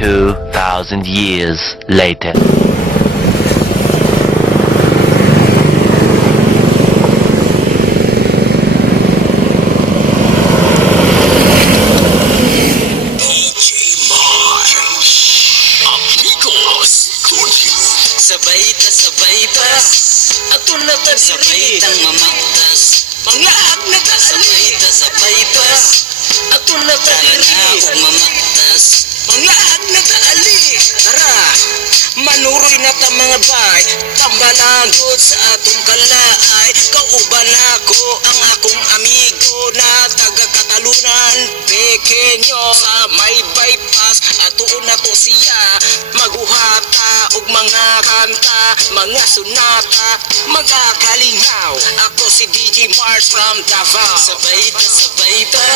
2,000 years later. Sabay ta ato na ta sabay tang mamaktas manglaag na ka sabay ta ato na ta diri mamaktas manglaag na ka ali tara manuroy na ta mga bay tambalangod sa atong kalaay kauban ako ang akong amigo na taga Katalunan peuqeno sa may bypass ato na to siya maguhata og mga kanta mga sunata mga kalingaw ako si DJ Mars from Davao sabay ta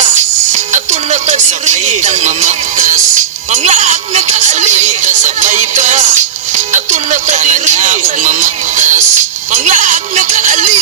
ato na ta diri tang mamaktas manglaag na ka sabay ta ato na ta diri mamaktas manglaag na ka ali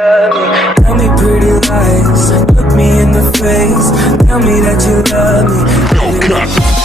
Tell me pretty lies, look me in the face, tell me that you love me.